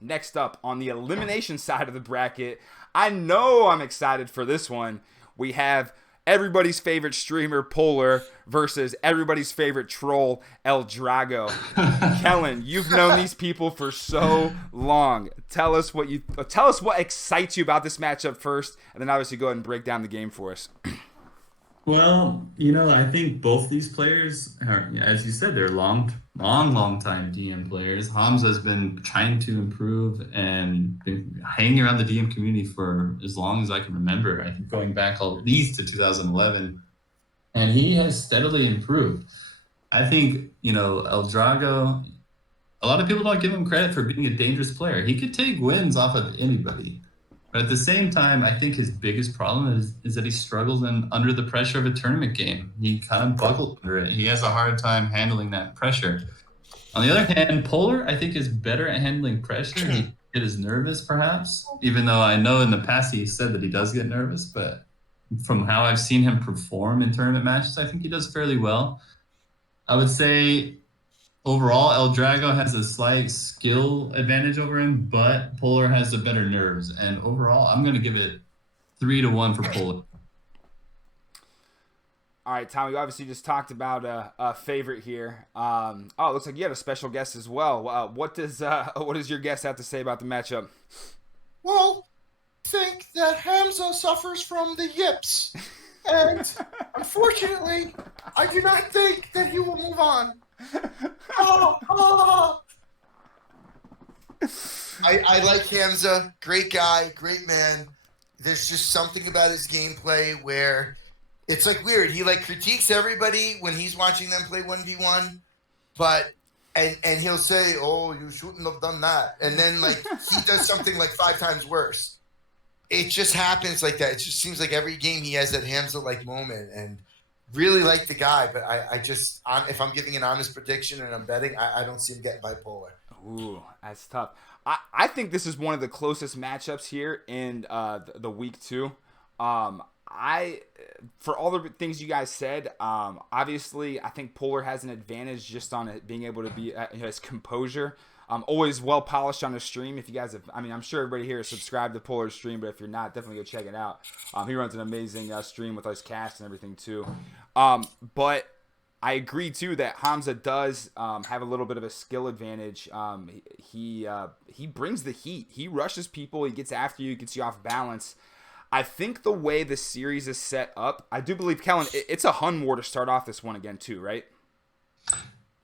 Next up, on the elimination side of the bracket, I know I'm excited for this one. We have everybody's favorite streamer, Polar, versus everybody's favorite troll, Ldrago. Kellen, you've known these people for so long. Tell us what excites you about this matchup first, and then obviously go ahead and break down the game for us. Well, I think both these players are, as you said, they're long time DM players. Hamza's been trying to improve and been hanging around the DM community for as long as I can remember. I think going back at least to 2011, and he has steadily improved. I think, Eldrago, a lot of people don't give him credit for being a dangerous player. He could take wins off of anybody. But at the same time, I think his biggest problem is that he struggles under the pressure of a tournament game. He kind of buckled under it. He has a hard time handling that pressure. On the other hand, Polar, I think, is better at handling pressure. He is nervous, perhaps, even though I know in the past he said that he does get nervous. But from how I've seen him perform in tournament matches, I think he does fairly well. I would say overall, Ldrago has a slight skill advantage over him, but Polar has the better nerves. And overall, I'm going to give it 3-1 for Polar. All right, Tommy, we obviously just talked about a favorite here. It looks like you have a special guest as well. What does your guest have to say about the matchup? Well, I think that Hamza suffers from the yips. And unfortunately, I do not think that he will move on. I like Hamza. Great guy, great man. There's just something about his gameplay where it's like weird. He critiques everybody when he's watching them play 1v1, but and he'll say, "Oh, you shouldn't have done that," and then he does something 5 times worse. It just happens like that. It just seems like every game he has that Hamza-like moment, and really like the guy, but if I'm giving an honest prediction and I'm betting, I don't see him getting bipolar. Ooh, that's tough. I think this is one of the closest matchups here in the week 2. For all the things you guys said, obviously I think Polar has an advantage just on it being able to be his composure. Always well polished on his stream. If you guys have, I'm sure everybody here is subscribed to Polar's stream, but if you're not, definitely go check it out. He runs an amazing stream with his cast and everything too. But I agree too that Hamza does have a little bit of a skill advantage. He brings the heat. He rushes people. He gets after you. He gets you off balance. I think the way the series is set up, I do believe, Kellen, it's a Hun war to start off this one again too, right?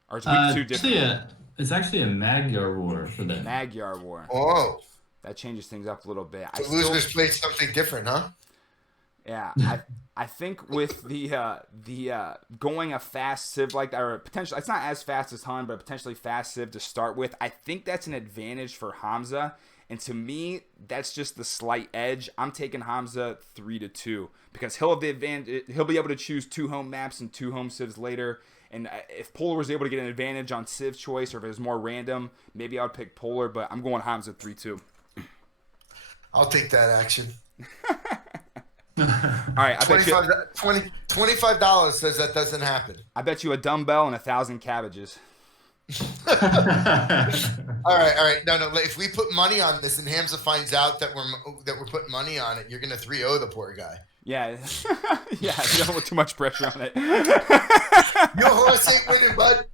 Or is week 2 different? It's actually a Magyar war for them. Magyar war. Oh. That changes things up a little bit. So losers played something different, huh? Yeah. I think with the going a fast civ like that, or potentially, it's not as fast as Hun, but potentially fast civ to start with, I think that's an advantage for Hamza. And to me, that's just the slight edge. I'm taking Hamza 3-2 because he'll have the advantage. He'll be able to choose 2 home maps and 2 home civs later. And if Polar was able to get an advantage on civ choice, or if it was more random, maybe I would pick Polar. But I'm going Hamza 3-2. I'll take that action. All right, I bet you $25 says that doesn't happen. I bet you a dumbbell and 1,000 cabbages. All right. No. If we put money on this and Hamza finds out that we're putting money on it, you're gonna 3-0 the poor guy. Yeah, yeah. You don't put too much pressure on it. Your horse ain't winning, bud.